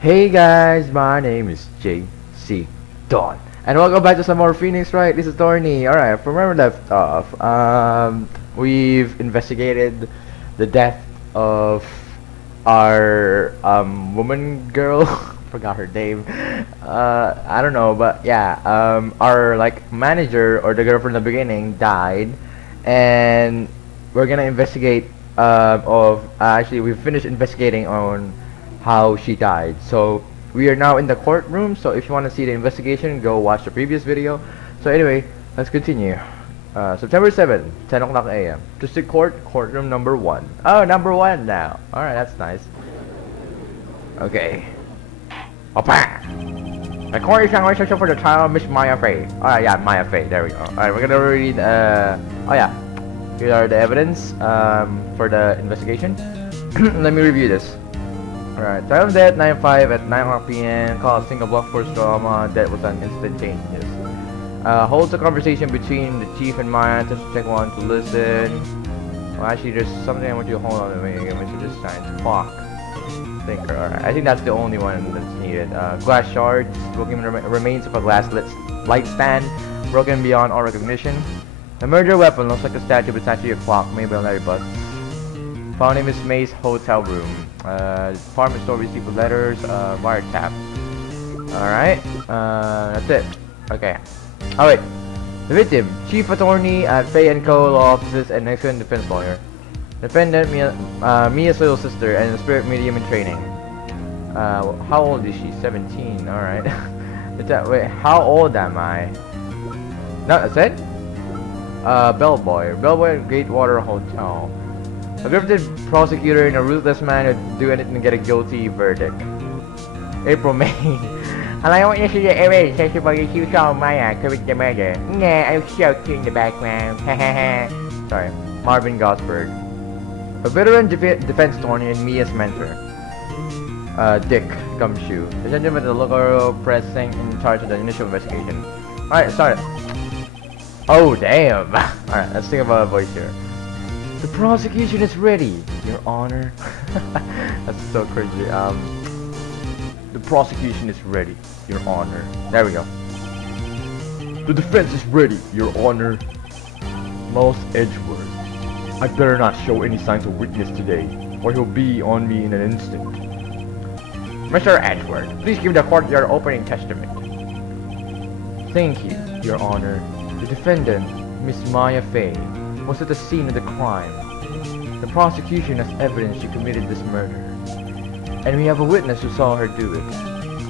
Hey guys, my name is JC Dawn, and welcome back to some more Phoenix Wright. This is Thorny. Alright, from where we left off, we've investigated the death of our woman girl. Forgot her name. I don't know, but yeah, our like manager or the girl from the beginning died, and we're gonna investigate. Actually, we finished investigating on how she died. So we are now in the courtroom. So if you want to see the investigation, go watch the previous video. So anyway, let's continue. September 7th, 10 o'clock a.m. District Court, courtroom number 1. Oh, number 1 now. Alright, that's nice. Okay. Opa! The court is now session for the trial of Miss Maya Fey. Alright, yeah, Maya Fey. There we go. Alright, we're gonna read, oh yeah. Here are the evidence, for the investigation. Let me review this. Alright, time of death 9/5 at 9 o'clock p.m. Cause single block force trauma. Death was an instantaneous. Holds a conversation between the chief and Maya. Just check one to listen. Well, actually, there's something I want you to hold on to me. I'm going to just sign clock. Thinker. Alright, I think that's the only one that's needed. Glass shards. Broken remains of a glass light stand. Broken beyond all recognition. The murder weapon looks like a statue, but it's actually a clock. Maybe a Larry bus. Found in Miss May's hotel room. Department store received letters, wiretap. Alright, that's it. Okay. Oh wait. The victim, chief attorney at Fay & Co. Law Offices and excellent defense lawyer. Defendant, Mia's little sister and spirit medium in training. How old is she? 17, alright. Wait, how old am I? No, that's it? Bellboy. Bellboy at Greatwater Hotel. A gifted prosecutor and a ruthless man who'd do anything to get a guilty verdict. April, May. And I want you to see the evidence as to whether you saw Maya commit the murder. Nah, I'm so cute in the background. Sorry. Marvin Gosberg. A veteran defense attorney and Mia's mentor. Dick Gumshoe. The gentleman with the local pressing in charge of the initial investigation. Alright, start it. Oh, damn. Alright, let's think about a voice here. The prosecution is ready, Your Honor. That's so cringy. The prosecution is ready, Your Honor. There we go. The defense is ready, Your Honor. Most Edgeworth. I better not show any signs of weakness today, or he'll be on me in an instant. Mr. Edgeworth, please give the court your opening testament. Thank you, Your Honor. The defendant, Miss Maya Fey, was at the scene of the crime. The prosecution has evidence she committed this murder, and we have a witness who saw her do it.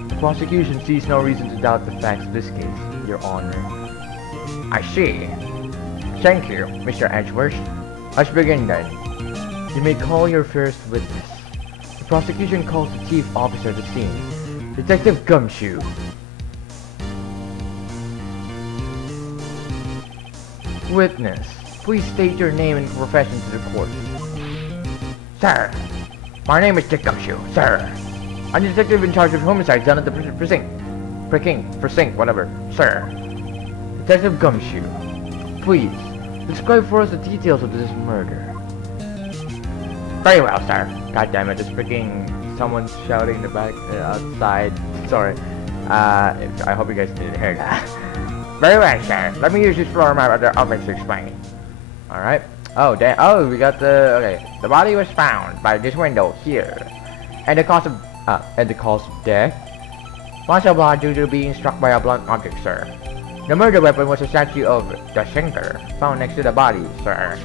The prosecution sees no reason to doubt the facts of this case, Your Honor. I see. Thank you, Mr. Edgeworth. Let's begin then. You may call your first witness. The prosecution calls the chief officer at the scene, Detective Gumshoe. Witness, please state your name and profession to the court. Sir, my name is Dick Gumshoe, sir. I'm the detective in charge of homicides down at the precinct, whatever, sir. Detective Gumshoe, please, describe for us the details of this murder. Very well, sir. God damn it, this someone's shouting in the back, outside. Sorry. I hope you guys didn't hear that. Very well, sir. Let me use this floor map at the office to explain. Alright. Oh, damn. Oh, we got the... Okay. The body was found by this window here. And the cause of death? Loss of blood due to being struck by a blunt object, sir. The murder weapon was a statue of the sinker found next to the body, sir.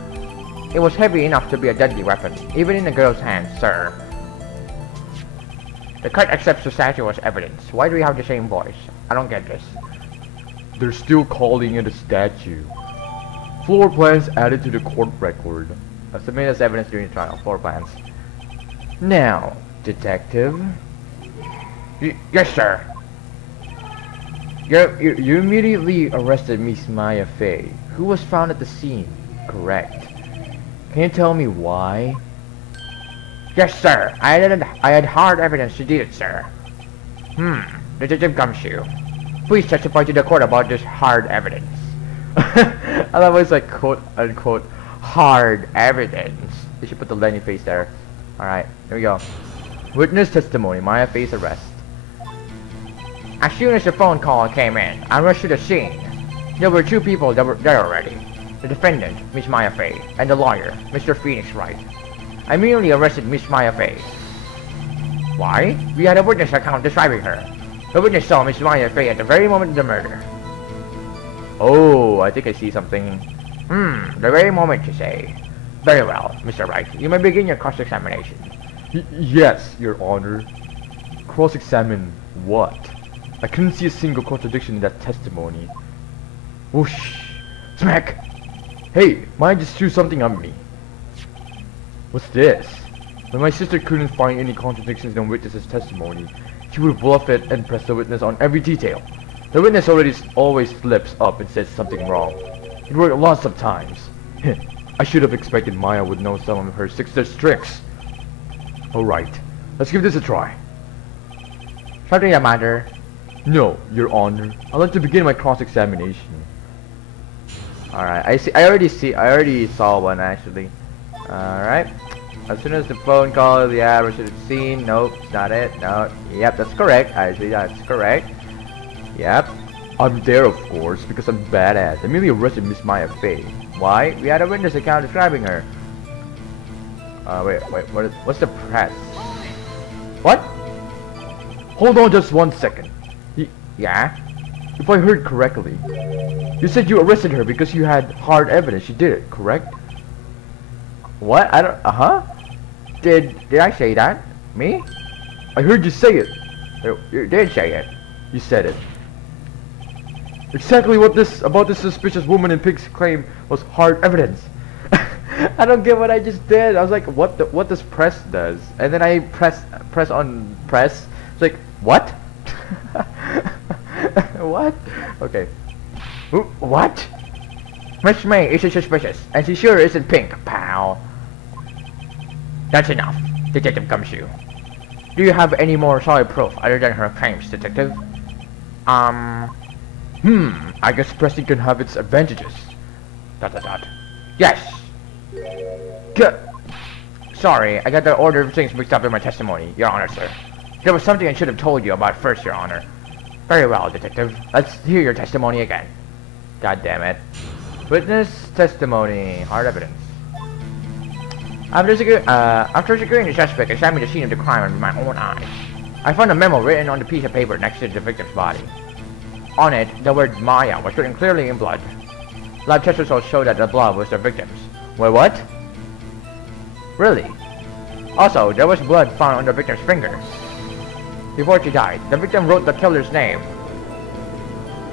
It was heavy enough to be a deadly weapon, even in the girl's hands, sir. The court accepts the statue as evidence. Why do we have the same voice? I don't get this. They're still calling it a statue. Floor plans added to the court record. Submitted as evidence during the trial. Floor plans. Now, detective. Yes, sir. You immediately arrested Miss Maya Fey, who was found at the scene. Correct. Can you tell me why? Yes, sir. I had hard evidence she did it, sir. Detective Gumshoe. Please testify to the court about this hard evidence. I love it's like quote unquote hard evidence. They should put the Lenny face there. Alright, here we go. Witness testimony. Maya Fey's arrest. As soon as the phone call came in, I rushed to the scene. There were two people that were there already. The defendant, Miss Maya Fey, and the lawyer, Mr. Phoenix Wright. I immediately arrested Miss Maya Fey. Why? We had a witness account describing her. The witness saw Miss Maya Fey at the very moment of the murder. Oh, I think I see something. The very moment you say. Very well, Mr. Wright. You may begin your cross-examination. Yes, Your Honor. Cross-examine what? I couldn't see a single contradiction in that testimony. Whoosh! Smack! Hey, mine just threw something on me. What's this? When my sister couldn't find any contradictions in the witness's testimony, she would bluff it and press the witness on every detail. The witness always slips up and says something wrong. It worked lots of times. I should have expected Maya would know some of her sister's tricks. Alright, let's give this a try. Something that matter? No, Your Honor. I'd like to begin my cross-examination. Alright, I already saw one actually. Alright. As soon as the phone call, yeah, we should have seen. Nope, it's not it. No. Yep, that's correct. I see that's correct. Yep. I'm there, of course, because I'm badass. I merely arrested Miss Maya Fey. Why? We had a witness account describing her. Wait, what's the press? What? Hold on just 1 second. Yeah? If I heard correctly, you said you arrested her because you had hard evidence. You did it, correct? What? I don't. Did I say that? Me? I heard you say it. You did say it. You said it. Exactly what about this suspicious woman in pig's claim was hard evidence. I don't get what I just did. I was like, what does press does? And then I press on press. It's like, what? What? Okay. What? Miss May is suspicious, and she sure isn't pink, pal. That's enough, Detective Gumshoe. Do you have any more solid proof other than her claims, Detective? I guess pressing can have its advantages. ... Yes! Good. Sorry, I got the order of things mixed up in my testimony, Your Honor, sir. There was something I should have told you about first, Your Honor. Very well, Detective. Let's hear your testimony again. God damn it. Witness testimony. Hard evidence. After securing the suspect, I examined the scene of the crime with my own eyes. I found a memo written on the piece of paper next to the victim's body. On it, the word Maya was written clearly in blood. Lab test results showed that the blood was the victim's. Wait, what? Really? Also, there was blood found on the victim's finger. Before she died, the victim wrote the killer's name.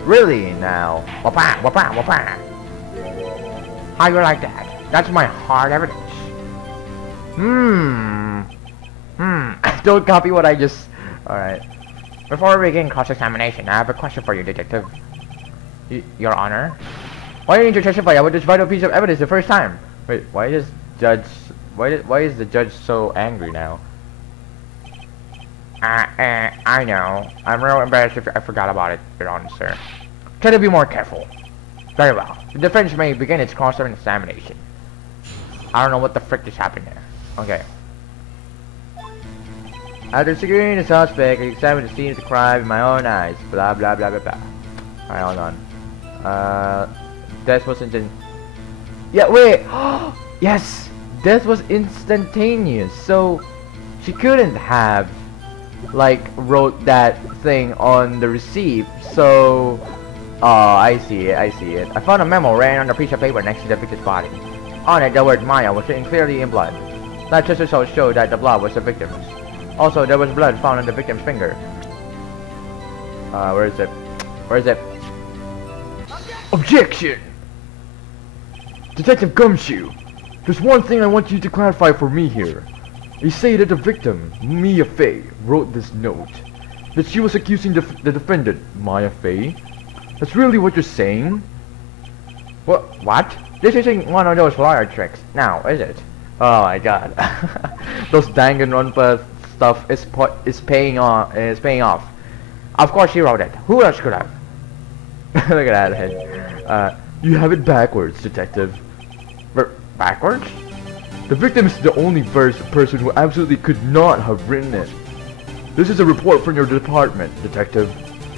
Really now? Wapa, wapa, wapa. How you like that? That's my hard evidence. Don't copy what I just... Alright. Before we begin cross-examination, I have a question for you, Detective. Your Honor? Why didn't you testify about this vital piece of evidence the first time? Wait, why is the judge so angry now? I know. I'm real embarrassed if I forgot about it, Your Honor, sir. Can you be more careful? Very well. The defense may begin its cross-examination. I don't know what the frick is happening there. Okay. After securing the suspect, I examined the scene of the crime with my own eyes. Blah blah blah blah blah. Alright, hold on. Death was yeah, wait! Yes! Death was instantaneous, so she couldn't have like wrote that thing on the receipt, so I see it. I found a memo written on a piece of paper next to the victim's body. On it, the word Maya was written clearly in blood. Lab test results showed that the blood was the victim's. Also, there was blood found on the victim's finger. Where is it? Where is it? Objection! Detective Gumshoe, there's one thing I want you to clarify for me here. You say that the victim, Mia Fey, wrote this note. That she was accusing the defendant, Maya Fey. That's really what you're saying? What? This isn't one of those lawyer tricks, now, is it? Oh my god. Those Danganronpa stuff is paying off. Of course she wrote it. Who else could have? Look at that head. You have it backwards, Detective. Backwards? The victim is the only person who absolutely could not have written it. This is a report from your department, Detective.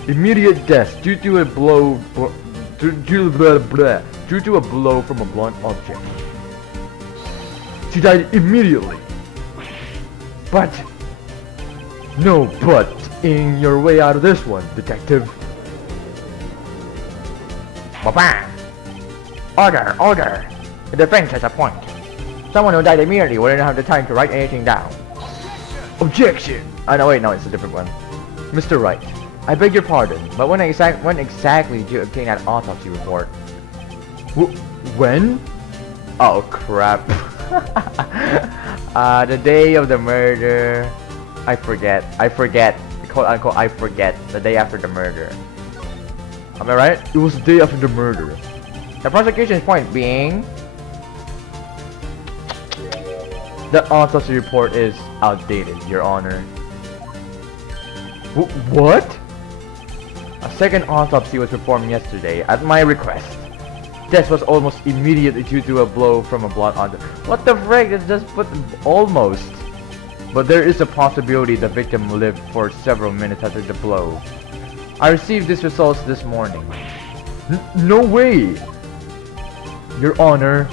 Immediate death due to a blow. Due to a blow from a blunt object. She died immediately. But no but in your way out of this one, detective. Bam! Order! Order! The defense has a point. Someone who died immediately wouldn't have the time to write anything down. Objection! Oh no, wait, no, it's a different one. Mr. Wright, I beg your pardon, but when exactly did you obtain that autopsy report? when? Oh crap. The day of the murder. I forget. Quote unquote, I forget. The day after the murder. Am I right? It was the day after the murder. The prosecution's point being, the autopsy report is outdated, Your Honor. What? a second autopsy was performed yesterday at my request. Death was almost immediately due to a blow from a blunt object. What the frick? It's just put almost. But there is a possibility the victim lived for several minutes after the blow. I received these results this morning. No way! Your Honor,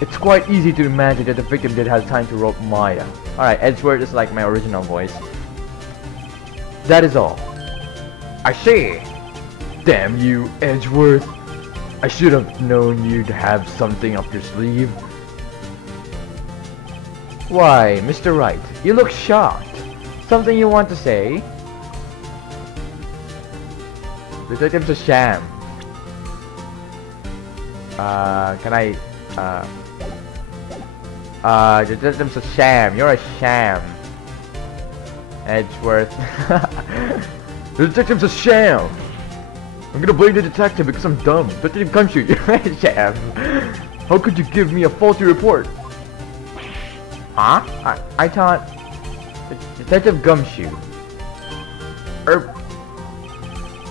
it's quite easy to imagine that the victim did have time to rope Maya. Alright, Edgeworth is like my original voice. That is all. I see. Damn you, Edgeworth. I should have known you'd have something up your sleeve. Why, Mr. Wright, you look shocked. Something you want to say? The detective's a sham. The detective's a sham. You're a sham. Edgeworth. The detective's a sham! I'm gonna blame the detective because I'm dumb. Detective Gumshoe, you're a sham. How could you give me a faulty report? Huh? I thought... Detective Gumshoe.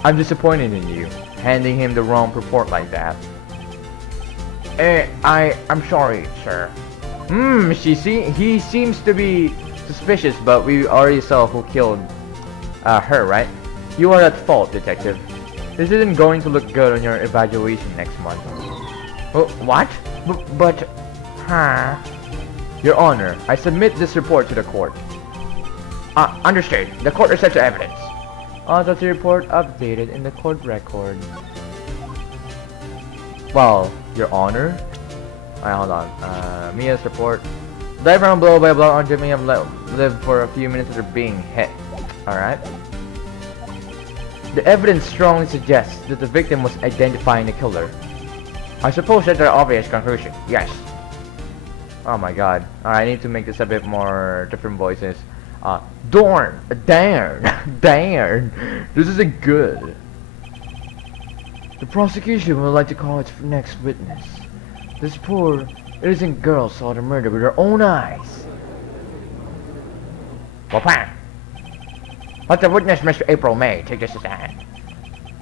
I'm disappointed in you, handing him the wrong report like that. I'm sorry, sir. He seems to be suspicious, but we already saw who killed her, right? You are at fault, detective. This isn't going to look good on your evaluation next month. Oh, what? But... Huh? Your Honor, I submit this report to the court. Understood. The court accepts the evidence. Autopsy report updated in the court record. Well, Your Honor. Alright, hold on. Mia's report. Died from a blow by a blunt object may have lived for a few minutes after being hit. Alright. The evidence strongly suggests that the victim was identifying the killer. I suppose that's an obvious conclusion. Yes. Oh my god. Alright, I need to make this a bit more different voices. Darn! This isn't good. The prosecution would like to call its next witness. This poor, innocent girl saw the murder with her own eyes. Let the witness, Mr. April May, take this stand.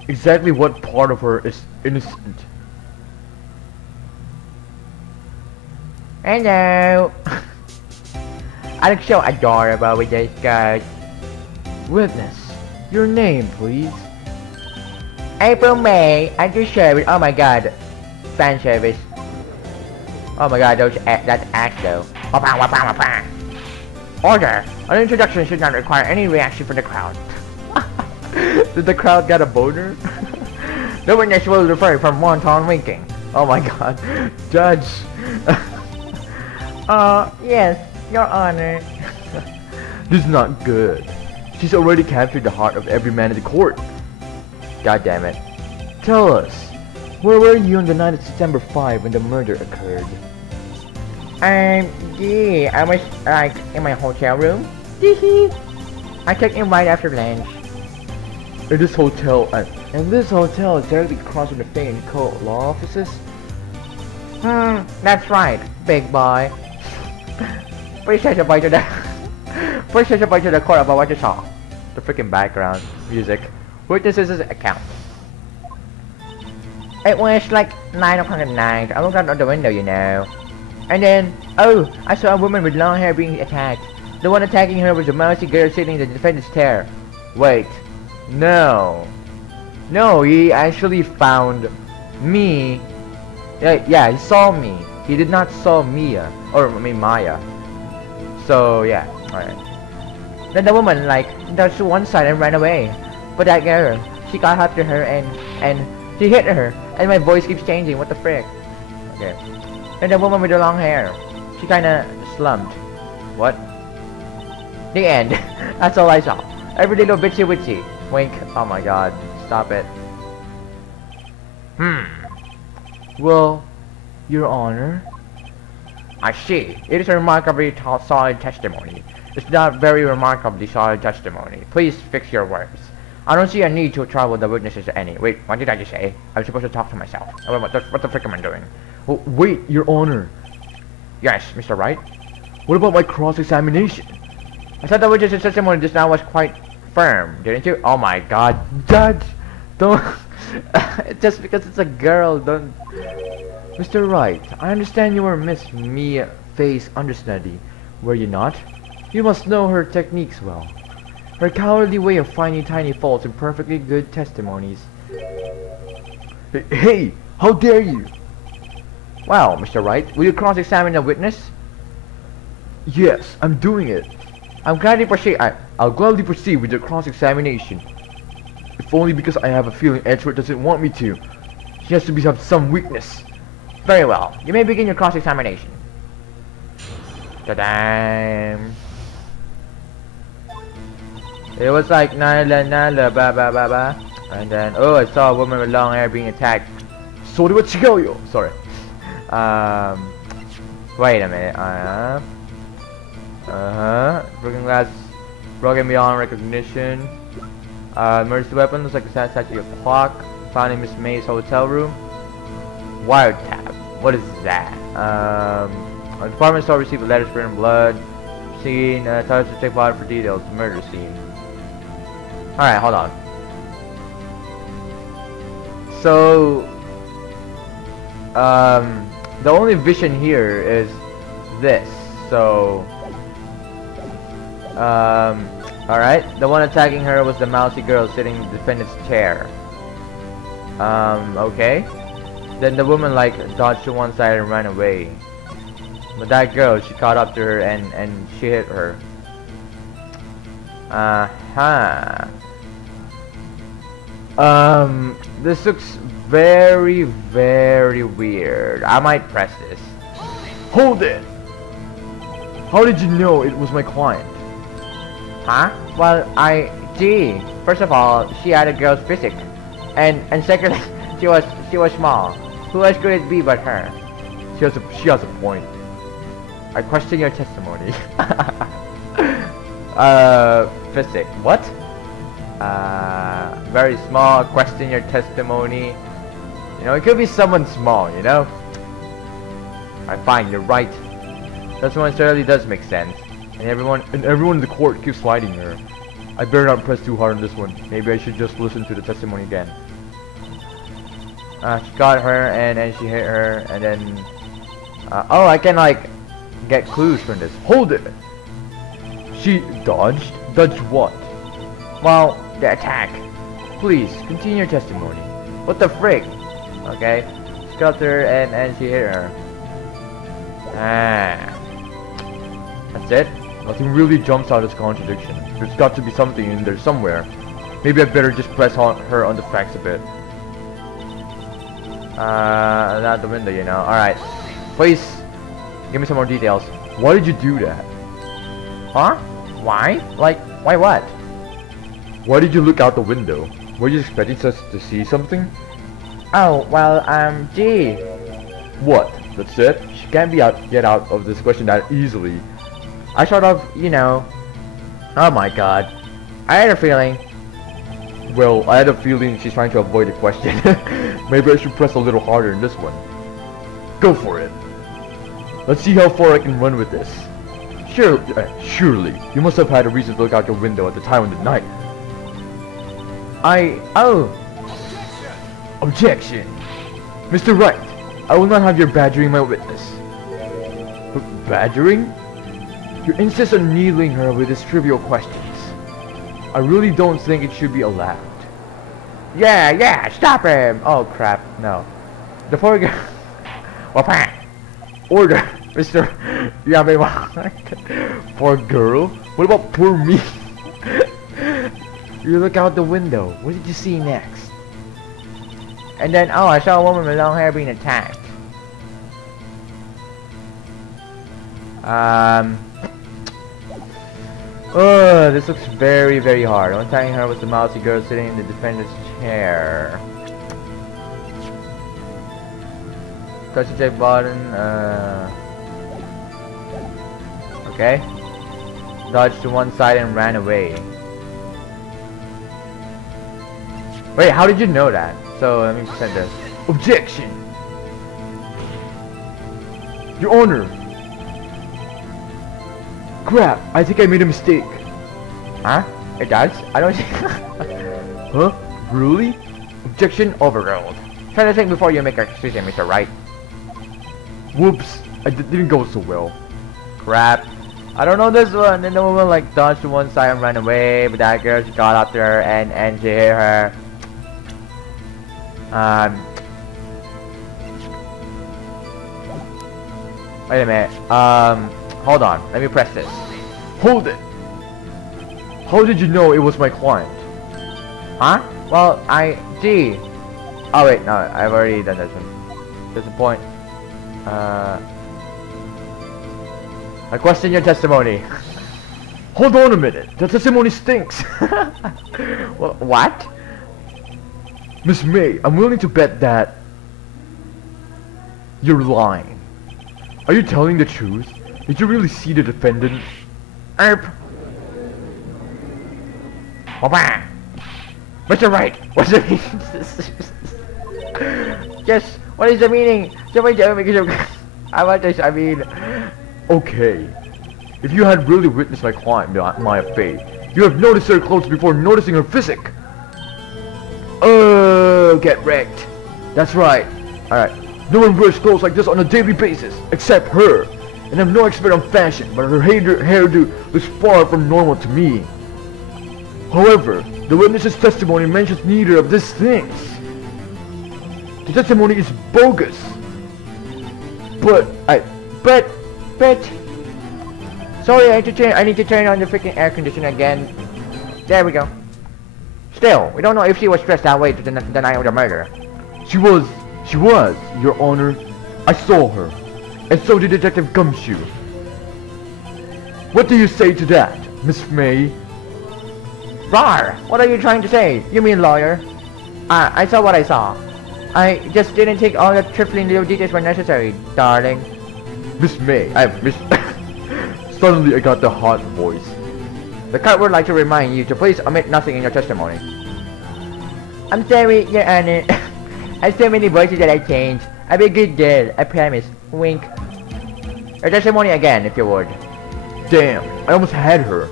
Exactly what part of her is innocent? Hello. I look so adorable with this skirt. Witness, your name, please. April May, I do service. Oh my god. Fan service. Oh my god, that's act though. Order! An introduction should not require any reaction from the crowd. Did the crowd get a boner? The witness will refrain from wanton winking. Oh my god. Judge. Yes, Your Honor. This is not good. She's already captured the heart of every man in the court. God damn it. Tell us, where were you on the night of September 5 when the murder occurred? Yeah, I was like in my hotel room. I checked in right after lunch. In this hotel, and this hotel is directly across from the famed court law offices? That's right, big boy. Please testify to the court about what you saw. The freaking background music. Witnesses' account. It was like 9 o'clock at night. I looked out of the window, you know. And then, oh, I saw a woman with long hair being attacked. The one attacking her was a mousy girl sitting in the defendant's chair. Wait, no. No, he actually found me. Yeah, he saw me. He did not saw Mia, or I mean Maya. So yeah, alright. Then the woman like touched one side and ran away. But that girl, she got after her and she hit her. And my voice keeps changing. What the frick? Okay. Then the woman with the long hair, she kinda slumped. What? The end. That's all I saw. Every little bitchy witchy. Wink. Oh my god. Stop it. Well, Your Honor, I see. It is a remarkably solid testimony. It's not very remarkably solid testimony. Please fix your words. I don't see a need to trouble the witnesses any. Wait, what did I just say? I'm supposed to talk to myself. What the frick am I doing? Oh, wait, Your Honor. Yes, Mr. Wright? What about my cross-examination? I thought the witness's testimony just now was quite firm, didn't you? Oh my god. Judge, don't... Just because it's a girl, don't... Mr. Wright, I understand you were Miss Mia Faye's understudy, were you not? You must know her techniques well. Her cowardly way of finding tiny faults in perfectly good testimonies. Hey, how dare you? Well, Mr. Wright, will you cross-examine the witness? Yes, I'm doing it. I'm glad you proceed. I'll gladly proceed with the cross-examination. If only because I have a feeling Edgeworth doesn't want me to. She has to have some weakness. Very well. You may begin your cross-examination. Ta-da! It was like nala nala ba ba ba ba, and then oh, I saw a woman with long hair being attacked. So do you? Sorry. Wait a minute. Broken glass, broken beyond recognition. Emergency weapon looks like a statue of clock. Found in Miss May's hotel room. Wiretap. What is that? A department store received a letter spraying blood. Scene. Touch to check body for details. Murder scene. Alright, hold on. So, the only vision here is this. So, alright. The one attacking her was the mousy girl sitting in the defendant's chair. Okay. Then the woman like dodged to one side and ran away. But that girl, she caught up to her and she hit her. This looks very, very weird. I might press this. Hold it! How did you know it was my client? Huh? Well, gee, first of all, she had a girl's physique. And secondly, she was small. Who else could it be but her? She has a point. I question your testimony. Physique. What? Very small. Question your testimony. You know, it could be someone small, you know? Alright, fine, you're right. This one certainly does make sense. And everyone in the court keeps fighting her. I better not press too hard on this one. Maybe I should just listen to the testimony again. She got her and she hit her and then oh, I can like get clues from this. Hold it! She dodged? Dodged what? Well, the attack. Please, continue your testimony. What the frick? Okay. She got her and she hit her. That's it? Nothing really jumps out as contradiction. There's got to be something in there somewhere. Maybe I better just press on her on the facts a bit. Not the window, you know. Alright. Please, give me some more details. Why did you do that? Huh? Why? Like, why what? Why did you look out the window? Were you expecting us to see something? Oh, well, gee. What? That's it? She can't get out of this question that easily. I sort of, you know. Oh my god. I had a feeling. Well, I had a feeling she's trying to avoid the question. Maybe I should press a little harder in this one. Go for it. Let's see how far I can run with this. Surely, you must have had a reason to look out your window at the time of the night. Oh. Objection. Mr. Wright, I will not have your badgering my witness. Badgering? You insist on needling her with these trivial questions. I really don't think it should be allowed. Yeah, stop him! Oh crap, no. The poor girl. Wapa! Order, Mr. Yamemar. Poor girl? What about poor me? You look out the window. What did you see next? And then, oh, I saw a woman with long hair being attacked. Oh, this looks very, very hard. Untying her was the mousy girl sitting in the defendant's chair. Touch the check button, okay. Dodged to one side and ran away. Wait, how did you know that? So, let me send this. Objection! Your Honor! Crap, I think I made a mistake. Huh? It does? I don't think... Huh? Really? Objection overruled. Try to think before you make a decision, Mr. Wright. Whoops, didn't go so well. Crap. I don't know this one. And the woman like dodged to one side and ran away, but that girl, she got after her and she hit her. Wait a minute. Hold on. Let me press this. Hold it. How did you know it was my client? Huh? Well, gee. Oh wait, no, I've already done this one. There's a point. I question your testimony. Hold on a minute. The testimony stinks. Well, what? Miss May, I'm willing to bet that you're lying. Are you telling the truth? Did you really see the defendant? Erp. Mr. Wright, what's the meaning? Yes, what is the meaning? Somebody tell me because I want this, I mean... Okay. If you had really witnessed my client, my fate, you have noticed her clothes before noticing her physique. Oh, get wrecked. That's right. Alright. No one wears clothes like this on a daily basis, except her. And I'm no expert on fashion, but her hairdo looks far from normal to me. However, the witness's testimony mentions neither of these things. The testimony is bogus. But sorry, I need to turn on the freaking air conditioner again. There we go. Still, we don't know if she was dressed that way to the night of the murder. She was, Your Honor. I saw her. And so did Detective Gumshoe. What do you say to that, Miss May? Rar! What are you trying to say? You mean lawyer? I saw what I saw. I just didn't think all the trifling little details were necessary, darling. Miss May, Suddenly I got the hot voice. The court would like to remind you to please omit nothing in your testimony. I'm sorry, Your Honor. I have so many voices that I changed. I'll be a good girl, I promise. Wink. Your testimony again, if you would. Damn, I almost had her.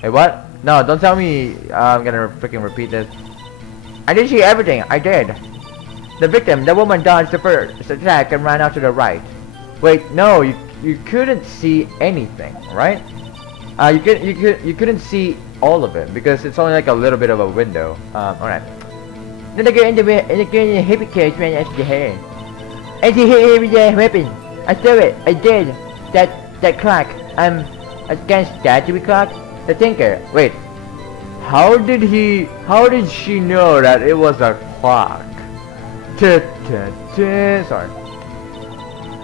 Hey, what? No, don't tell me I'm gonna freaking repeat this. I did see everything, I did. The victim, the woman, dodged the first attack and ran out to the right. Wait, no, you couldn't see anything, right? You couldn't see all of it because it's only like a little bit of a window. Alright. Then the girl in the hippie cage ran out to the hair. And she hit him with a weapon. I saw it, I did. That clock, a statue clock? The thinker. Wait. How did she know that it was a clock? Sorry.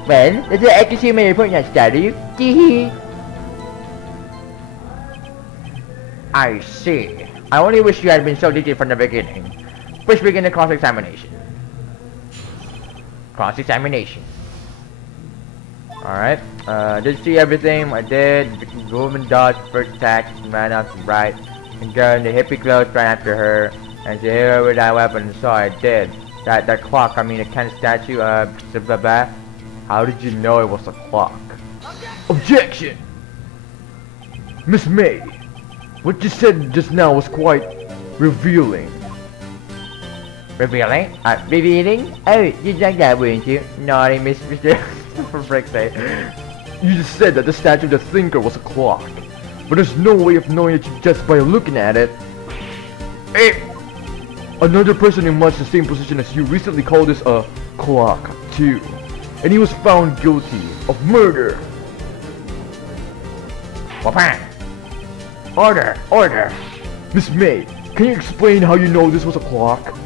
Well, that's the accuracy may report that statue. I see. I only wish you had been so detailed from the beginning. Please begin the cross-examination. Cross-examination. Alright. Did you see everything? I did. The woman dodged first attack and ran out to right. And girl in the hippie clothes ran after her. And she hit her with that weapon. So I did. That clock, I mean, the kind of statue, blah blah. How did you know it was a clock? Objection! Miss May, what you said just now was quite revealing. Revealing? Revealing? Oh, you like that, wouldn't you? Naughty Mr. For frick's sake. You just said that the statue of the thinker was a clock. But there's no way of knowing it just by looking at it. Hey! Another person in much the same position as you recently called this a clock, too. And he was found guilty of murder. Wapang! Order! Order! Miss May, can you explain how you know this was a clock?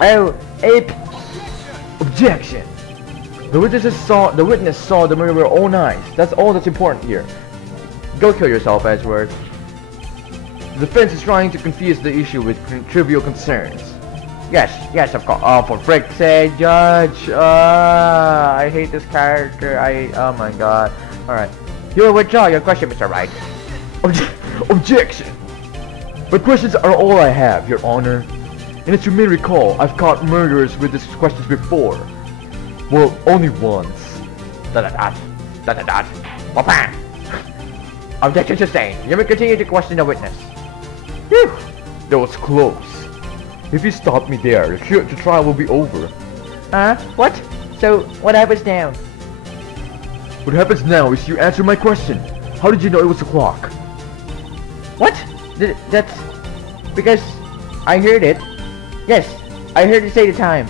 Oh, ape! Objection! The witness saw the murder with their own eyes. That's all that's important here. Go kill yourself, Edgeworth. The defense is trying to confuse the issue with trivial concerns. Yes, of course. Oh, for frick's sake, Judge. I hate this character. Oh my god. Alright. You will withdraw your question, Mr. Wright. Objection! My questions are all I have, Your Honor. And as you may recall, I've caught murderers with these questions before. Well, only once. Wapang! Objection sustained. You may continue to question the witness. Whew! That was close. If you stop me there, the trial will be over. What? So, what happens now? What happens now is you answer my question. How did you know it was a clock? What? That's... because I heard it. Yes, I heard it say the time.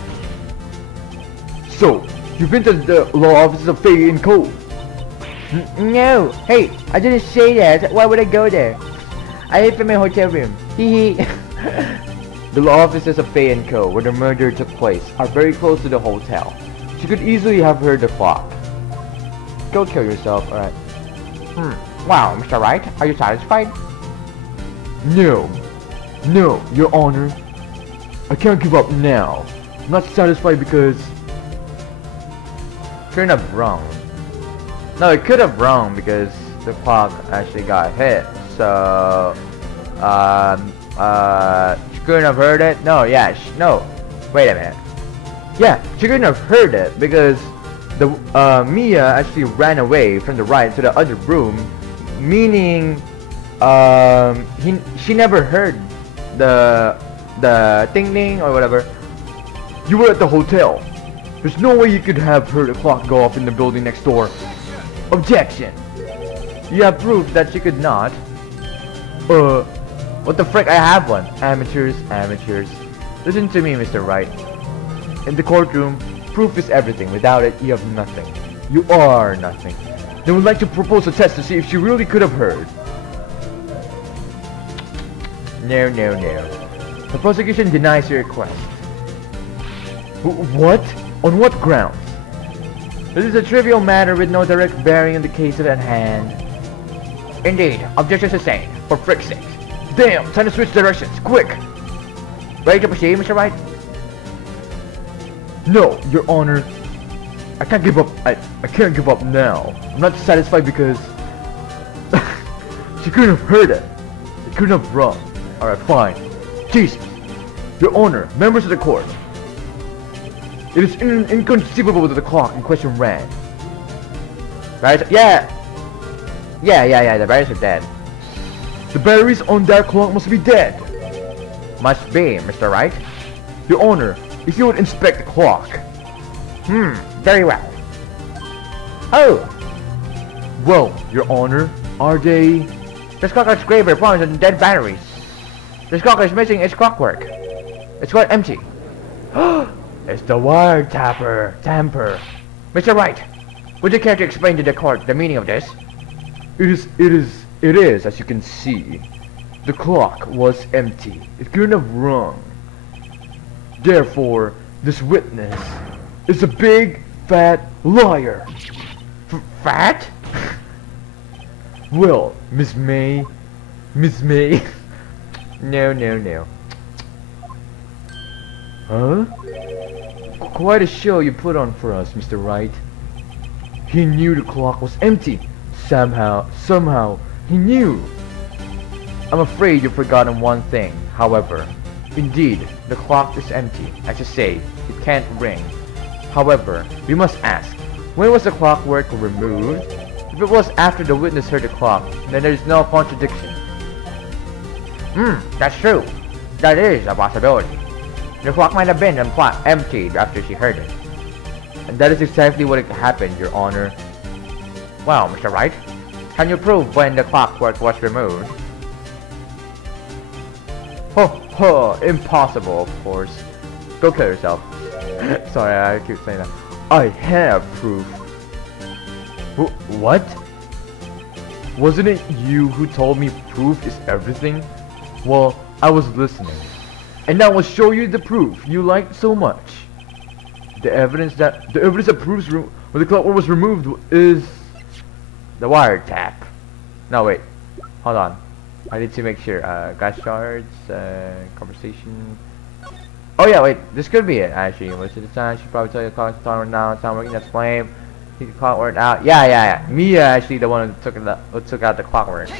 So, you've been to the law offices of Fay and Co. No! Hey, I didn't say that. Why would I go there? I hid from my hotel room. Hee hee. The law offices of Fay and Co., where the murder took place, are very close to the hotel. She could easily have heard the clock. Go kill yourself, alright. Wow, Mr. Wright, are you satisfied? No, Your Honor. I can't give up now. I'm not satisfied because... Couldn't have wrong. No, it could have wrong because the clock actually got hit. So, she couldn't have heard it? No, yeah, no. Wait a minute. Yeah, she couldn't have heard it because the Mia actually ran away from the Wright to the other room, meaning she never heard the ding ding or whatever. You were at the hotel. There's no way you could have heard a clock go off in the building next door. Objection. You have proof that she could not. What the frick? I have one. Amateurs. Listen to me, Mr. Wright. In the courtroom, proof is everything. Without it, you have nothing. You are nothing. They would like to propose a test to see if she really could have heard. No. The prosecution denies your request. What? On what grounds? This is a trivial matter with no direct bearing on the case at hand. Indeed, objection sustained. For frick's sake. Damn, time to switch directions, quick! Ready to proceed, Mr. Wright? No, Your Honor. I can't give up. I can't give up now. I'm not satisfied because she couldn't have heard it. It couldn't have run. Alright, fine. Jesus. Your Honor, members of the court. It is inconceivable that the clock in question ran. Right? Yeah, the batteries are dead. The batteries on that clock must be dead. Must be, Mr. Wright. Your Honor, if you would inspect the clock. Very well. Oh! Well, Your Honor, are they... This clock has graver problems than dead batteries. This clock is missing its clockwork. It's quite empty. It's the wire tamper. Mr. Wright, would you care to explain to the court the meaning of this? It is, as you can see. The clock was empty. It couldn't have rung. Therefore, this witness is a big, fat liar. Fat? Well, Miss May. No. Huh? Quite a show you put on for us, Mr. Wright. He knew the clock was empty. Somehow, he knew. I'm afraid you've forgotten one thing, however. Indeed, the clock is empty. As you say, it can't ring. However, we must ask, when was the clockwork removed? If it was after the witness heard the clock, then there is no contradiction. That's true. That is a possibility. The clock might have been emptied after she heard it. And that is exactly what happened, Your Honor. Well, Mr. Wright, can you prove when the clockwork was removed? Ho ho, impossible, of course. Go kill yourself. Sorry, I keep saying that. I have proof. What? Wasn't it you who told me proof is everything? Well, I was listening. And now I'll show you the proof you liked so much. The evidence that proves when the clockwork was removed is the wiretap. No, wait. Hold on. I need to make sure. Gas shards, conversation. Oh yeah, wait. This could be it actually. Most of the time, she probably tell you the clock's timer now. It's not working. That's flame. Take the clockwork out. Yeah. Mia actually the one who took out the clockwork.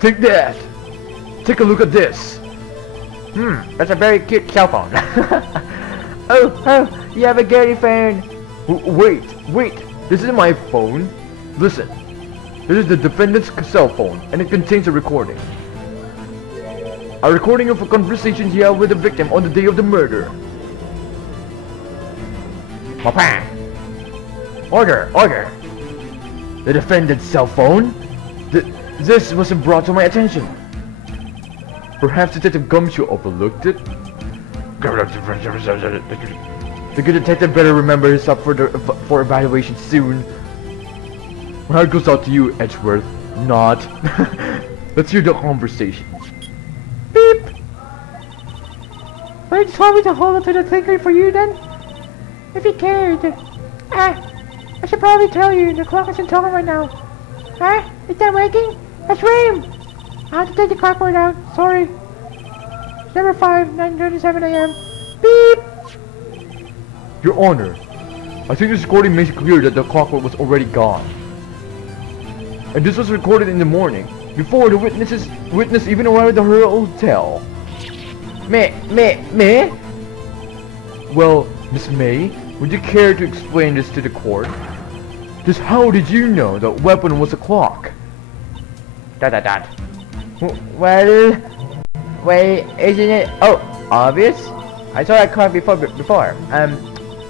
Take that. Take a look at this. That's a very cute cell phone. oh, you have a Gary phone. Wait. This is my phone. Listen. This is the defendant's cell phone, and it contains a recording. A recording of a conversation he had with the victim on the day of the murder. Papa! Order! The defendant's cell phone? This wasn't brought to my attention. Perhaps Detective Gumshoe overlooked it? The good detective better remember his up for evaluation soon. My heart goes out to you, Edgeworth. Not. Let's hear the conversation. Beep! Well, you just want me to hold onto the thinker for you then? If you cared. I should probably tell you, the clock isn't talking right now. Is that working? That's Reem! I have to take the clockboard out, sorry. Number 5, 9:37 AM. Beep! Your Honor, I think this recording makes it clear that the clockwork was already gone. And this was recorded in the morning, before the witness even arrived at her hotel. Me? Well, Miss May, would you care to explain this to the court? Just how did you know that weapon was a clock? Well, wait, isn't it? Oh, obvious? I saw that clock before.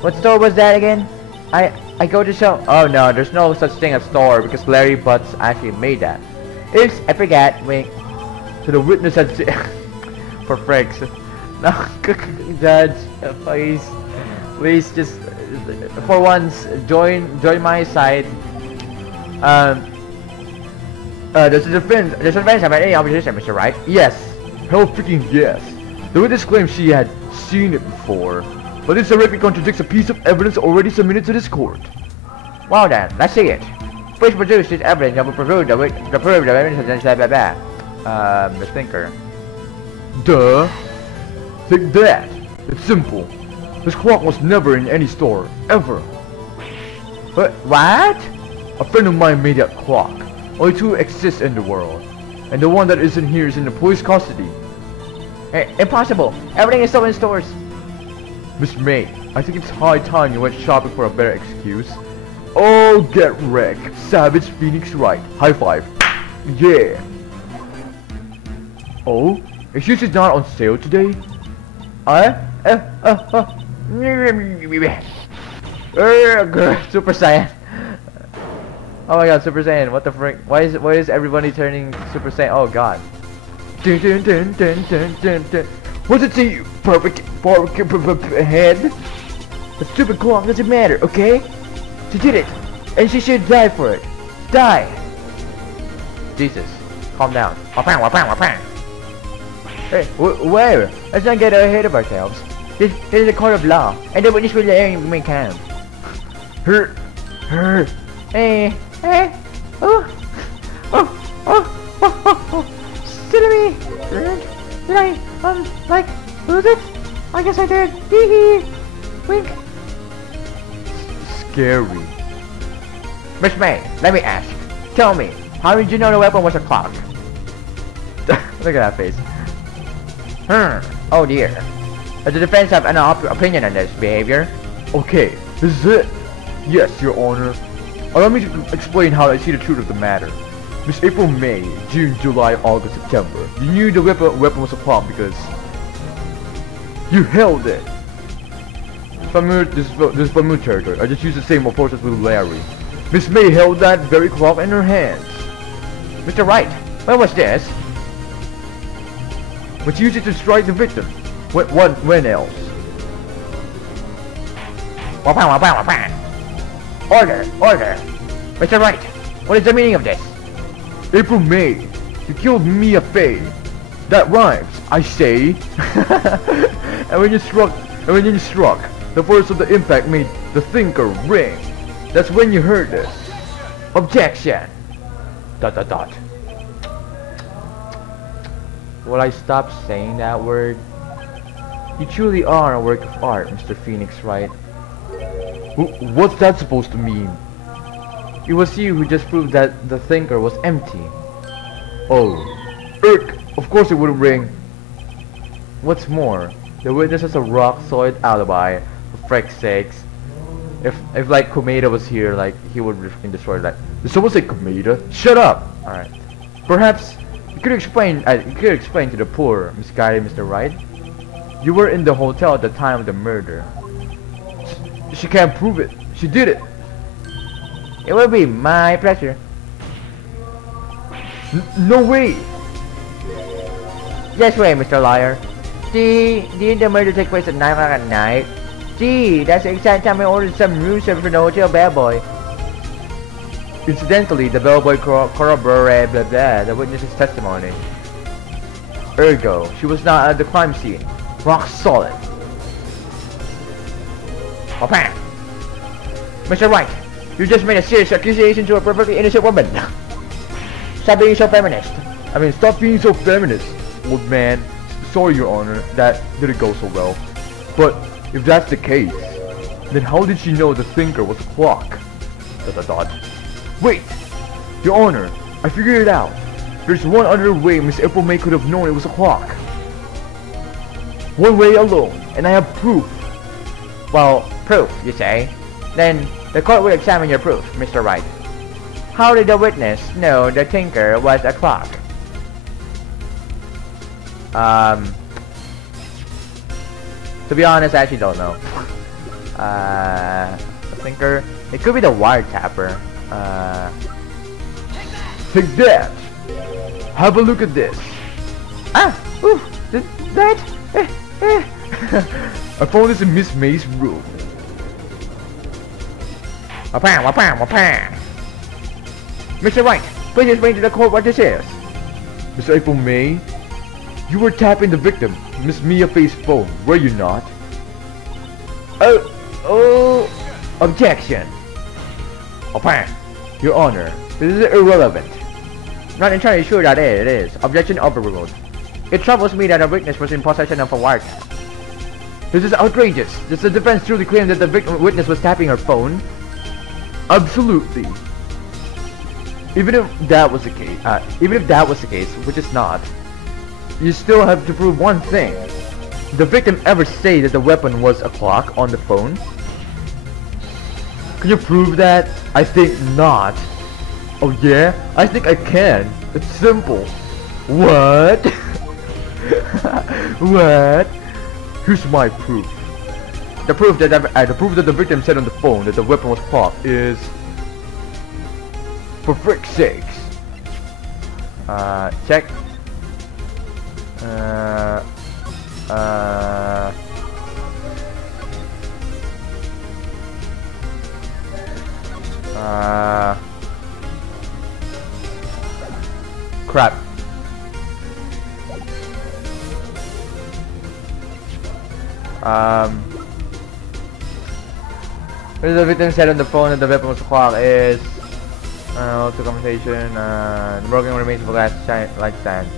What store was that again? I go to show. Oh no, there's no such thing as store because Larry Butts actually made that. Oops, I forgot. Wait. So the witness had for frigs. No, Judge, please, just for once, join my side. Does the defense have any opposition, Mr. Wright? Yes. Hell freaking yes. The witness claims she had seen it before, but this directly contradicts a piece of evidence already submitted to this court. Well then, let's see it. Please produce this evidence that will prove the evidence against the thinker. Duh. Take that. It's simple. This clock was never in any store, ever. But what? A friend of mine made that clock. Only two exist in the world, and the one that isn't here is in the police custody. Impossible. Everything is still in stores. Miss May, I think it's high time you went shopping for a better excuse. Oh, get wrecked. Savage Phoenix Wright. High five. Yeah. Oh, excuse is not on sale today? Super Saiyan. Oh my god, Super Saiyan, what the frick? Why is everybody turning Super Saiyan? Oh god. What's it to you, perfect head? The stupid clock doesn't matter, okay? She did it, and she should die for it. Die! Jesus, calm down. Hey, where? Let's not get ahead of ourselves. This is a court of law, and the witness will remain calm. Her. Hey. Silly me! Did I, like, lose it? I guess I did. Hee hee! Wink! Scary. Miss May, let me ask. Tell me, how did you know the weapon was a clock? Look at that face. Oh dear. Does the defense have an opinion on this behavior? Okay, this is it. Yes, Your Honor. Allow me to explain how I see the truth of the matter. Miss April, May, June, July, August, September. You knew the weapon was a clock because you held it. This is familiar territory. I just used the same approach as with Larry. Miss May held that very clock in her hands. Mr. Wright, when was this? but use it to strike the victim. When else? Order! Order! Mr. Wright, what is the meaning of this? April May, you killed Mia Fey. That rhymes, I say. and when you struck, the force of the impact made the thinker ring. That's when you heard this. Objection. ... Will I stop saying that word? You truly are a work of art, Mr. Phoenix Wright. What's that supposed to mean? It was you who just proved that the thinker was empty. Oh, of course it wouldn't ring. What's more, the witness has a rock-solid alibi, for frick's sakes. If like Komeda was here, like, he would freaking destroy that. Did someone say Komeda? Shut up! Alright. Perhaps you could explain to the poor, misguided Mr. Wright. You were in the hotel at the time of the murder. She can't prove it. She did it. It will be my pleasure. No way! Yes way, Mr. Liar. Gee, didn't the murder take place at 9 o'clock at night? Gee, that's the exact time I ordered some room service for the hotel bellboy. Incidentally, the bellboy corroborated the witness's testimony. Ergo, she was not at the crime scene. Rock solid. Bam! Mr. Wright, you just made a serious accusation to a perfectly innocent woman. Stop being so feminist. I mean, stop being so feminist, old man. Sorry, Your Honor, that didn't go so well. But if that's the case, then how did she know the thinker was a clock? ... Wait! Your Honor, I figured it out. There's one other way Miss April May could have known it was a clock. One way alone, and I have proof. Well, proof, you say? Then the court will examine your proof, Mr. Wright. How did the witness know the tinker was a clock? To be honest, I actually don't know. The tinker, it could be the wiretapper. Take that! Have a look at this. Ooh, that? I found this in Miss May's room. Mr. Wright, please explain to the court what this is. Miss April May, you were tapping the victim, Miss Mia Fay's phone, were you not? Objection. Your Honor, this is irrelevant. Not entirely sure that it is. Objection overruled. It troubles me that a witness was in possession of a wiretap. This is outrageous. Does the defense truly claim that the witness was tapping her phone? Absolutely. Even if that was the case, which is not, you still have to prove one thing. Did the victim ever say that the weapon was a clock on the phone? Can you prove that? I think not. Oh yeah? I think I can. It's simple. What? What? Here's my proof. The proof that the victim said on the phone that the weapon was a clock is, for frick's sakes. Check. Crap. The victim said on the phone that the weapon was a clock is to conversation, the broken remains of a glass like sand.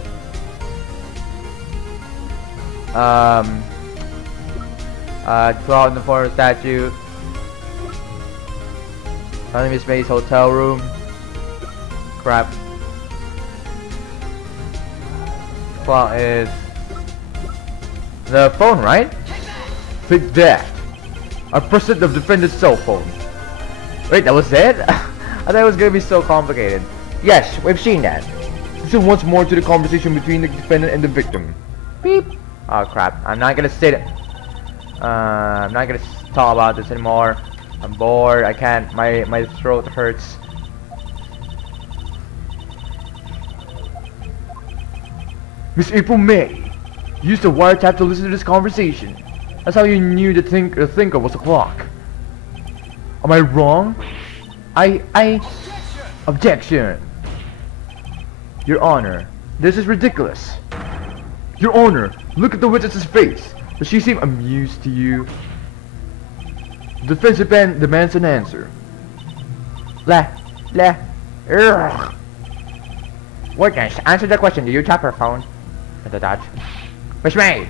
Throughout in the form of statue. Enemy space hotel room. Crap. Clock is the phone, right? Take that! I pressed the defendant's cell phone. Wait, that was it? I thought it was gonna be so complicated. Yes, we've seen that. Listen once more to the conversation between the defendant and the victim. Beep. Oh crap! I'm not gonna sit. I'm not gonna talk about this anymore. I'm bored. I can't. My throat hurts. Miss April May, Use the wiretap to listen to this conversation. That's how you knew the thinker was a clock. Am I wrong? I objection. Your Honor, this is ridiculous. Your Honor, look at the witness's face. Does she seem amused to you? The defense demands an answer. Ugh. Witness, answer the question. Do you tap her phone? Dot. Miss May,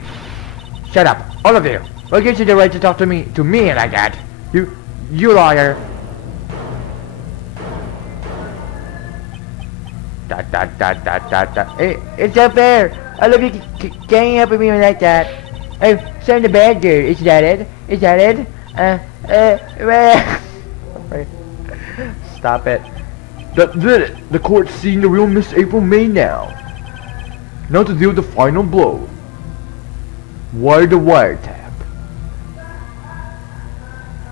shut up, all of you. What gives you the right to talk to me like that? You liar. Hey, it's up there. I love you ganging up with me like that. Hey, send the bad dude. Is that it? Is that it? Stop it. That did it. The court's seeing the real Miss April May now. Now to deal with the final blow. Why the wiretap?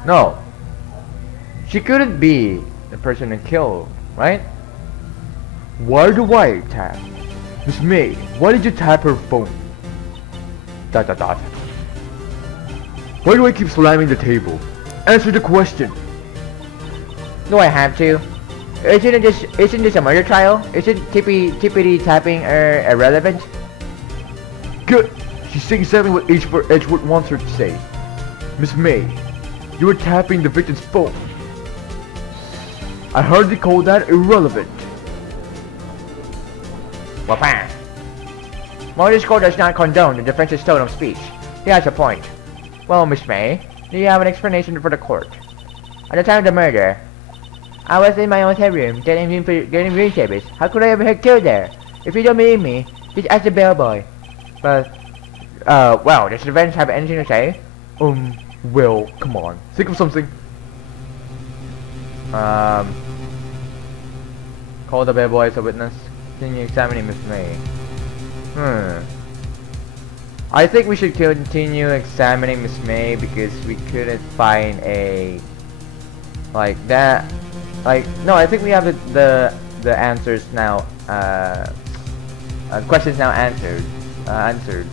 No. She couldn't be the person who killed, right? Why the wiretap? Miss May, why did you tap her phone? Why do I keep slamming the table? Answer the question. Do I have to? Isn't this a murder trial? Isn't tippity tapping irrelevant? Good. She's saying exactly what Edgeworth wants her to say. Miss May, you were tapping the victim's phone. I hardly call that irrelevant. Wapa. Murder Court does not condone the defense's tone of speech. He has a point. Well, Miss May, do you have an explanation for the court? At the time of the murder, I was in my hotel room getting room service. How could I ever have killed there? If you don't believe me, just ask the bellboy. But, well, does the defense have anything to say? Well, come on. Think of something. Call the bellboy as a witness. Continue examining Miss May. I think we should continue examining Miss May because we couldn't find a no, I think we have the answers now. Questions now answered.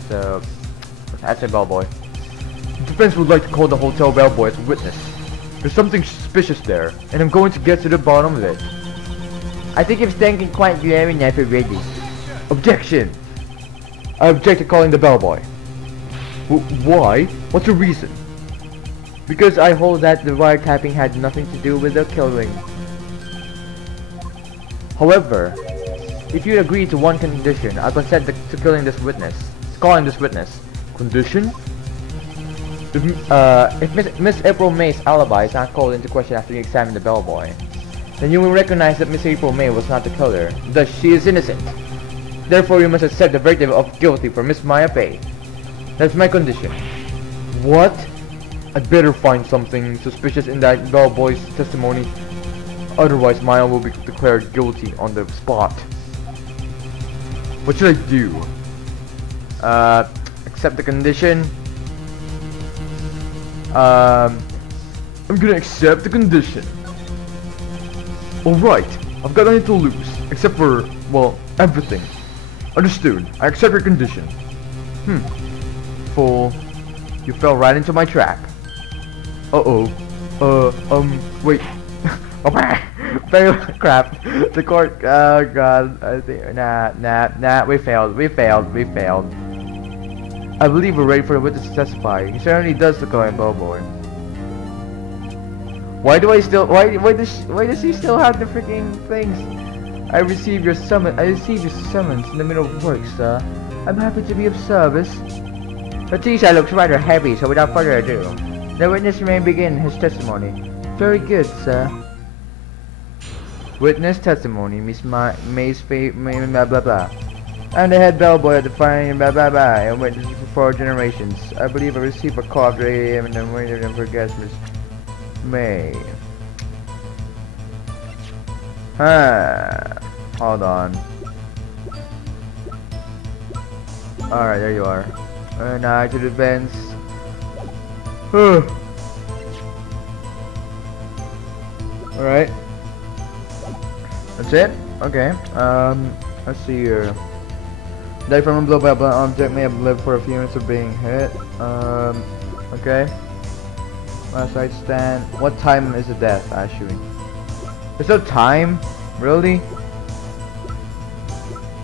So let's ask the bellboy. The defense would like to call the hotel bellboy as a witness. There's something suspicious there, and I'm going to get to the bottom of it. I think you're thinking quite very enough already. Objection! I object to calling the bellboy. Why? What's your reason? Because I hold that the wiretapping had nothing to do with the killing. If you agree to one condition, I'll consent to calling this witness. Condition? If Miss April May's alibi is not called into question after you examine the bellboy, then you will recognize that Miss April May was not the killer, thus she is innocent. Therefore, you must accept the verdict of guilty for Miss Maya Pei. That's my condition. What? I'd better find something suspicious in that bellboy's testimony. Otherwise, Maya will be declared guilty on the spot. What should I do? Accept the condition. I'm gonna accept the condition. Alright, I've got nothing to lose, except for, well, everything. Understood, I accept your condition. Fool. You fell right into my trap. Wait. Crap. The court, oh god, I think, nah, we failed. I believe we're ready for the witness to testify. He certainly does look like a bellboy. Why does he still have the freaking things? I received your summons in the middle of work, sir. I'm happy to be of service. Batista looks rather heavy, so without further ado, the witness may begin his testimony. Very good, sir. Witness testimony, Miss May's blah blah blah. I'm the head bellboy at the fine blah blah blah. I witnessed for 4 generations. I believe I received a call after 8 AM and I'm waiting for guest Miss May. Hold on. Alright, there you are. Now to the defense. Alright. That's it? Okay. Let's see here. Die from a blow by a blunt object may have lived for a few minutes of being hit. Okay. Last right stand. What time is the death, actually? There's no time? Really?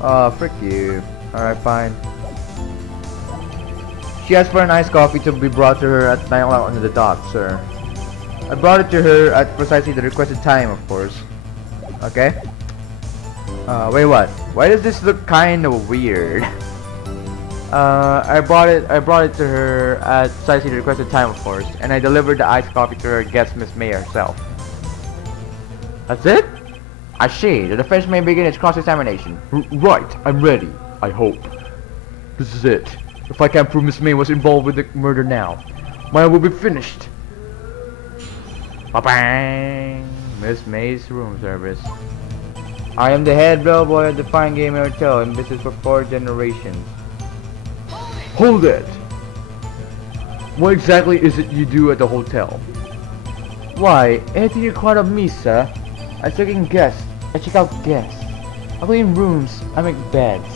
Oh, frick you. Alright, fine. She asked for an iced coffee to be brought to her at 9 o'clock on the dot, sir. I brought it to her at precisely the requested time, of course. Okay. Wait, what? Why does this look kind of weird? I brought it to her at precisely the requested time, of course, and I delivered the iced coffee to her guest, Miss May herself. That's it? I see. The defense may begin its cross-examination. Right, I'm ready. I hope. This is it. If I can't prove Miss May was involved with the murder now, mine will be finished. Ba-bang! Miss May's room service. I am the head bellboy at the Fine Game Hotel in business for 4 generations. Hold it! What exactly is it you do at the hotel? Why, anything required of me, sir. I check in guests. I check out guests. I clean rooms. I make beds.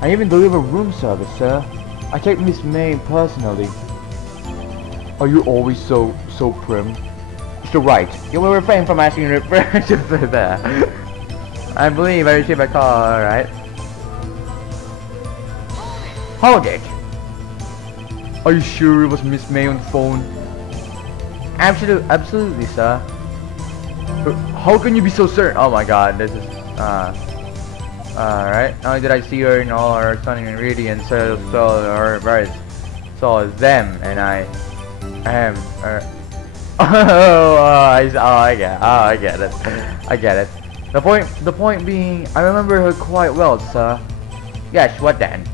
I even deliver room service, sir. I check Miss May personally. Are you always so prim? Mr. Wright, you will refrain from asking references for that. I believe I received a call, alright. Hold it! Are you sure it was Miss May on the phone? Absolutely, sir. How can you be so certain? Oh my god, this is, alright. Not only did I see her in all her stunning ingredients, so her birds, saw them, and I get it. I get it. The point being, I remember her quite well, sir. Yes, what then?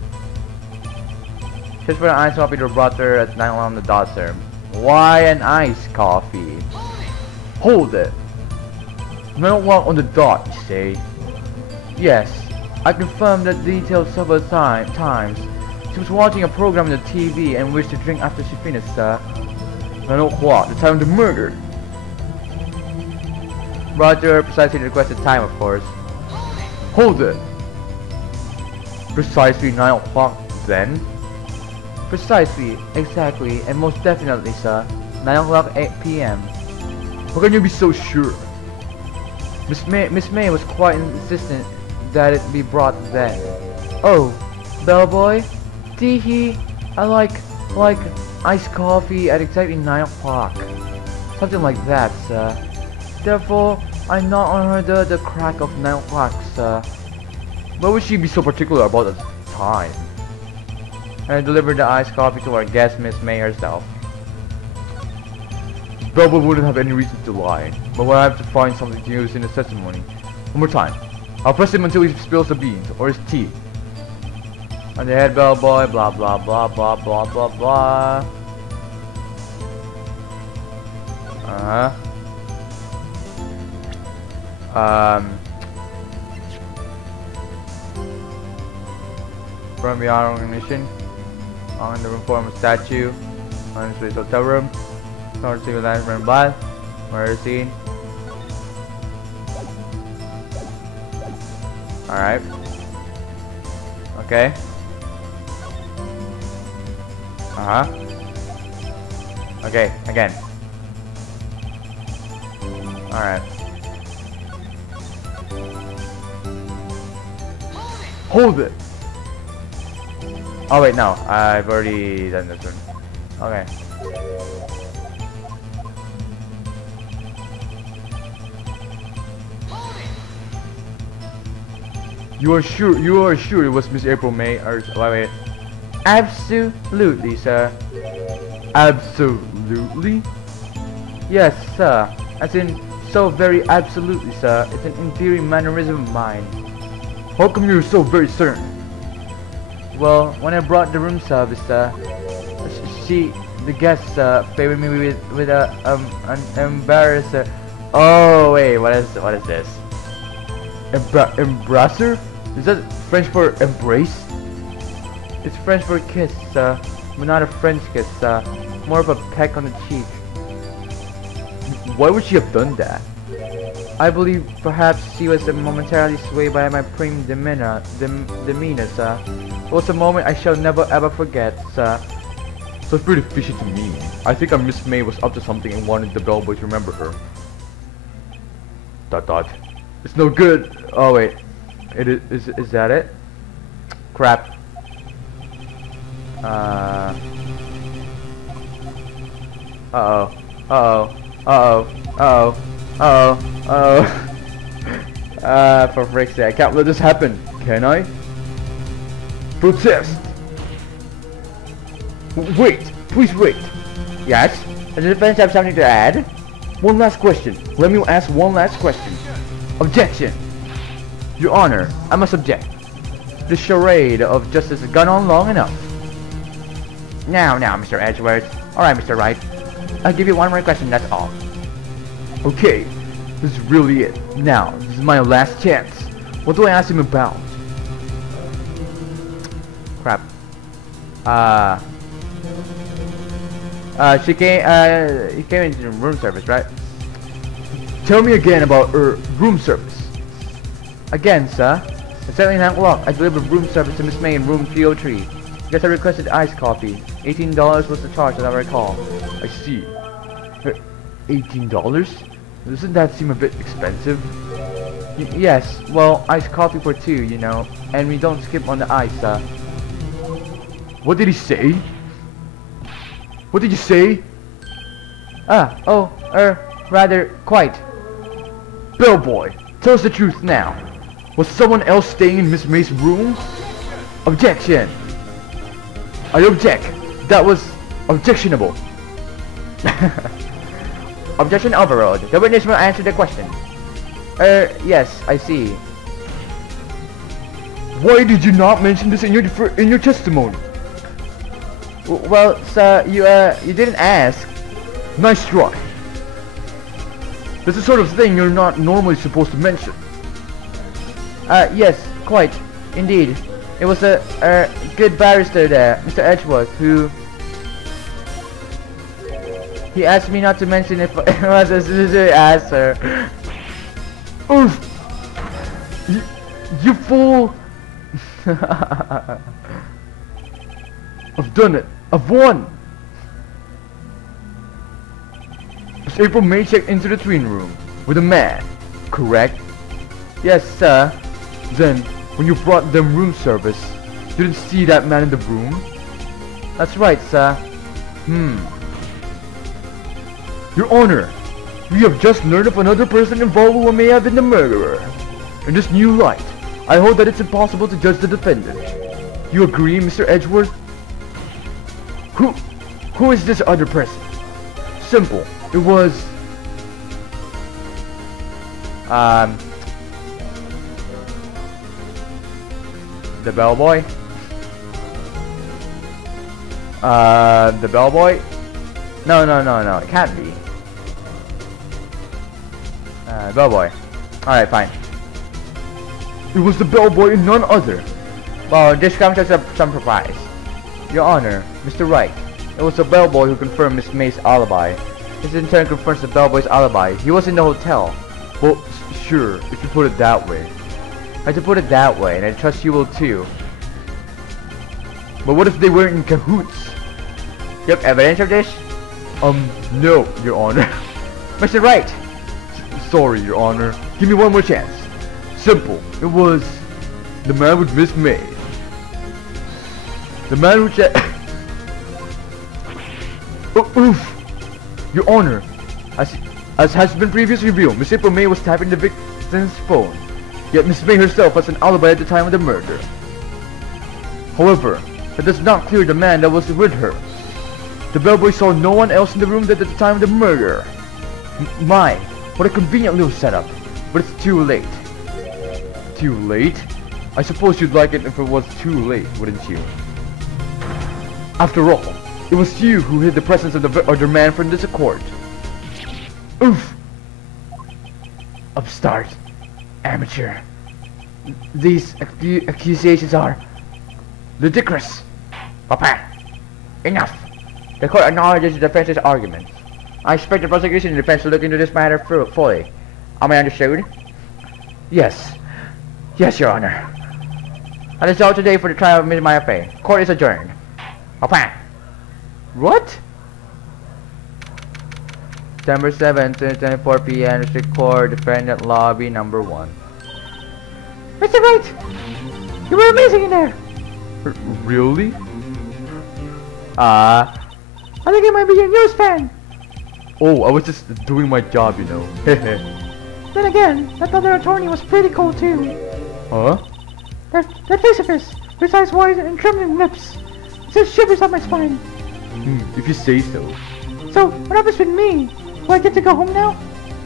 Just for an iced coffee to brought her at 9 on the dot, sir. Why an iced coffee? Hold it! 9 o'clock on the dot, you say? Yes, I confirmed that detail several times. She was watching a program on the TV and wished to drink after she finished, sir. 9 o'clock, the time of the murder. Brought to her precisely the requested time, of course. Hold it! Precisely 9 o'clock then? Precisely, exactly, and most definitely, sir. 9 o'clock 8 p.m. How can you be so sure? Miss May was quite insistent that it be brought then. Oh, bellboy? Tee-hee, I like iced coffee at exactly 9 o'clock. Something like that, sir. Therefore, I knocked on her door at the crack of 9 o'clock, sir. Why would she be so particular about the time? And I delivered the iced coffee to our guest, Miss May herself. Bellboy wouldn't have any reason to lie, but we'll have to find something to use in his testimony. One more time. I'll press him until he spills the beans, or his tea. On the head bellboy, blah blah blah blah blah blah blah. From beyond recognition. On the reform statue. On the police hotel room. North Civil Line from blood. Murder scene. Alright. Okay. Okay, again. Alright. Hold it! Oh wait, no. I've already done this one. Okay. You are sure it was Miss April May, or wait. Absolutely, sir. Absolutely? Yes, sir. As in, so very absolutely, sir. It's an endearing mannerism of mine. How come you're so very certain? Well, when I brought the room service, sir, the guests, favored me with an embarrassed. Oh wait, what is this? Embrasser? Is that French for embrace? It's French for kiss, sir, but not a French kiss, sir. More of a peck on the cheek. Why would she have done that? I believe perhaps she was momentarily swayed by my prim demeanor, sir. was a moment I shall never ever forget, sir. So it's pretty fishy to me. I think Miss May was up to something and wanted the bellboy to remember her. ... It's no good. Oh wait, is that it? Crap. For frick's sake, I can't let this happen, can I? Protest! Wait! Please wait! Yes? Does the defense have something to add? One last question. Let me ask one last question. Objection! Your Honor, I must object. The charade of justice has gone on long enough. Now, Mr. Edgeworth. Alright, Mr. Wright. I'll give you one more question, that's all. Okay, this is really it. Now, this is my last chance. What do I ask him about? Crap. He came into room service, right? Tell me again about room service. Again, sir. At 9 o'clock, I delivered room service to Miss May in room 303. Yes, I requested iced coffee. $18 was the charge, as I recall. I see. $18? Doesn't that seem a bit expensive? Yes, well, iced coffee for 2, you know. And we don't skip on the ice, sir. What did he say? What did you say? Rather, quite. Bellboy, tell us the truth now. Was someone else staying in Miss May's room? Objection! I object. That was objectionable. Objection overruled. The witness will answer the question. Yes, I see. Why did you not mention this in your testimony? Well, sir, you didn't ask. Nice try. That's the sort of thing you're not normally supposed to mention. Yes, quite. Indeed. It was a good barrister there, Mr. Edgeworth, who... He asked me not to mention if it was a sincere answer. Oof! You fool! I've done it! I've won! Miss April May checked into the twin room with a man, correct? Yes, sir. Then, when you brought them room service, you didn't see that man in the room? That's right, sir. Your Honor, we have just learned of another person involved who may have been the murderer. In this new light, I hold that it's impossible to judge the defendant. You agree, Mr. Edgeworth? Who is this other person? Simple. It was... The bellboy? The bellboy? No, it can't be. Bellboy. Alright, fine. It was the bellboy and none other. Well, this comes as some surprise. Your Honor, Mr. Wright, it was the bellboy who confirmed Miss May's alibi. This in turn confirms the bellboy's alibi. He was in the hotel. Well, sure, if you put it that way. I had to put it that way, and I trust you will too. But what if they weren't in cahoots? You have evidence of this? No, Your Honor. Mr. Wright! Sorry, Your Honor. Give me one more chance. Simple. It was... the man with Miss May. The man who checked... Oof! Your Honor, as has been previously revealed, Miss April May was tapping the victim's phone. Yet Miss May herself has an alibi at the time of the murder. However, that does not clear the man that was with her. The bellboy saw no one else in the room at the time of the murder. My, what a convenient little setup. But it's too late. Too late? I suppose you'd like it if it was too late, wouldn't you? After all, it was you who hid the presence of the other man from this court. Oof! Upstart. Amateur. These accusations are ludicrous. Papa, enough. The court acknowledges the defense's argument. I expect the prosecution and defense to look into this matter fully. Am I understood? Yes. Yes, Your Honor. That is all today for the trial of Miss Maya Fey. Court is adjourned. Apa? What? September 7th, 2024 p.m. District Court, Defendant Lobby number 1. Mr. Wright! You were amazing in there! Really? Ah. I think I might be your newest fan! Oh, I was just doing my job, you know. Then again, that other attorney was pretty cool too. Huh? That face of his, with his eyes wide and trembling lips. It sends shivers up my spine. If you say so. So, what happens with me? Do I get to go home now?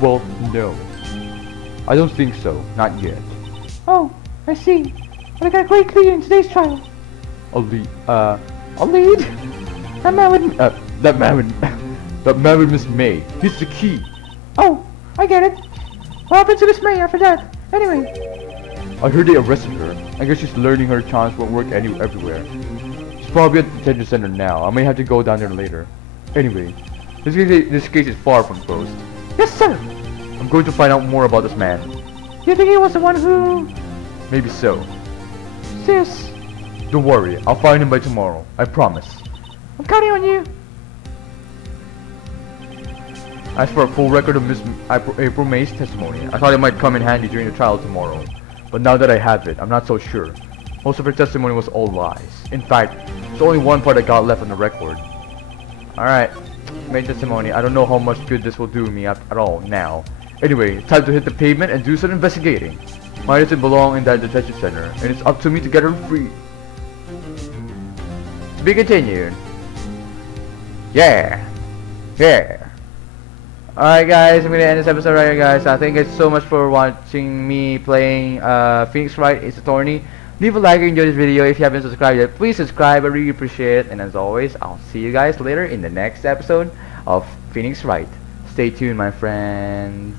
Well, no. I don't think so. Not yet. Oh, I see. But I got a great lead in today's trial. A lead. A lead? That man would... That man with Miss May. He's the key. Oh, I get it. What happened to Miss May after that? Anyway, I heard they arrested her. I guess she's learning her charms won't work everywhere. She's probably at the detention center now. I may have to go down there later. Anyway, this case is far from closed. yes sir. I'm going to find out more about this man. You think he was the one who... Maybe so. Sis, Don't worry, I'll find him by tomorrow. I promise. I'm counting on you. As for a full record of Miss April May's testimony, I thought it might come in handy during the trial tomorrow. But now that I have it, I'm not so sure. Most of her testimony was all lies. In fact, there's only one part that got left on the record. Alright. Main testimony. I don't know how much good this will do me at all now. Anyway, it's time to hit the pavement and do some investigating. Mine doesn't belong in that detention center, and it's up to me to get her free. To be continued. Yeah. Yeah. Alright guys, I'm gonna end this episode right here guys. Thank you guys so much for watching me playing Phoenix Wright Ace Attorney. Leave a like if you enjoyed this video. If you haven't subscribed yet, please subscribe. I really appreciate it. And as always, I'll see you guys later in the next episode of Phoenix Wright. Stay tuned my friends.